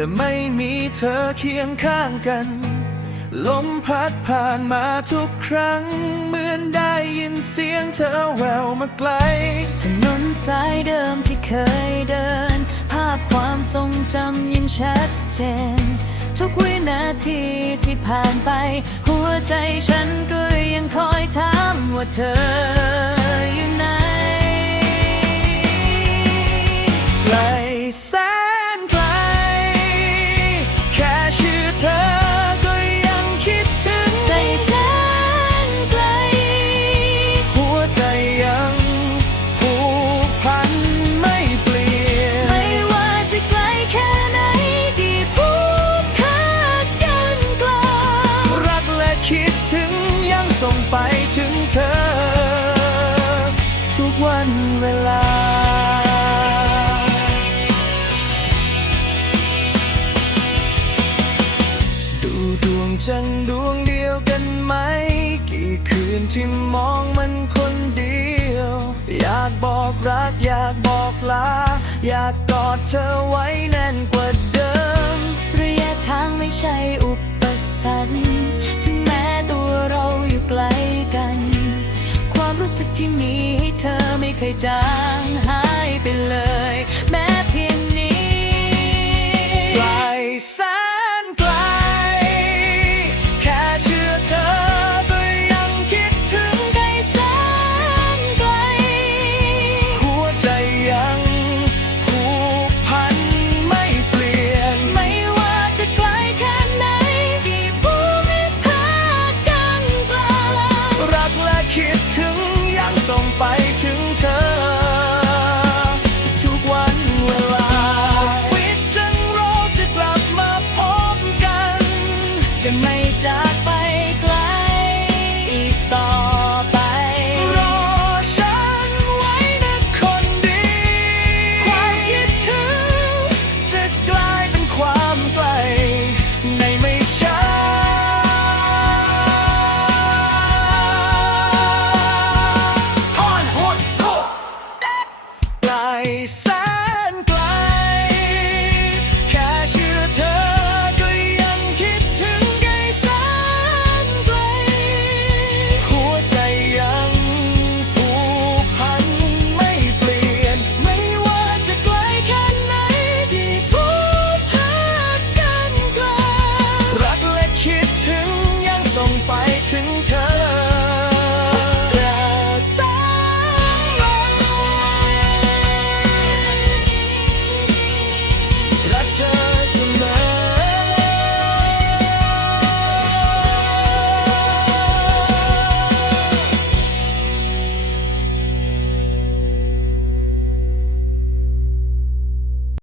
แต่ไม่มีเธอเคียงข้างกันลมพัดผ่านมาทุกครั้งเหมือนได้ยินเสียงเธอแววมาไกลถนนสายเดิมที่เคยเดินภาพความทรงจำยังชัดเจนทุกวินาทีที่ผ่านไปหัวใจฉันก็ยังคอยถามว่าเธออยู่ไหนไกลแสนไกลแค่ชื่อเธอก็ยังคิดถึงไกลแสนไกลหัวใจยังผูกพันไม่เปลี่ยนไม่ว่าจะไกลแค่ไหนที่ผูกขาดกันกลางรักและคิดถึงยังส่งไปถึงเธอทุกวันเวลาดูดวงจันทร์ดวงเดียวกันไหมกี่คืนที่มองมันคนเดียวอยากบอกรักอยากบอกลาอยากกอดเธอไว้แน่นกว่าเดิมระยะทางไม่ใช่อุปสรรคถึงแม้ตัวเราอยู่ไกลกันความรู้สึกที่มีให้เธอไม่เคยจาง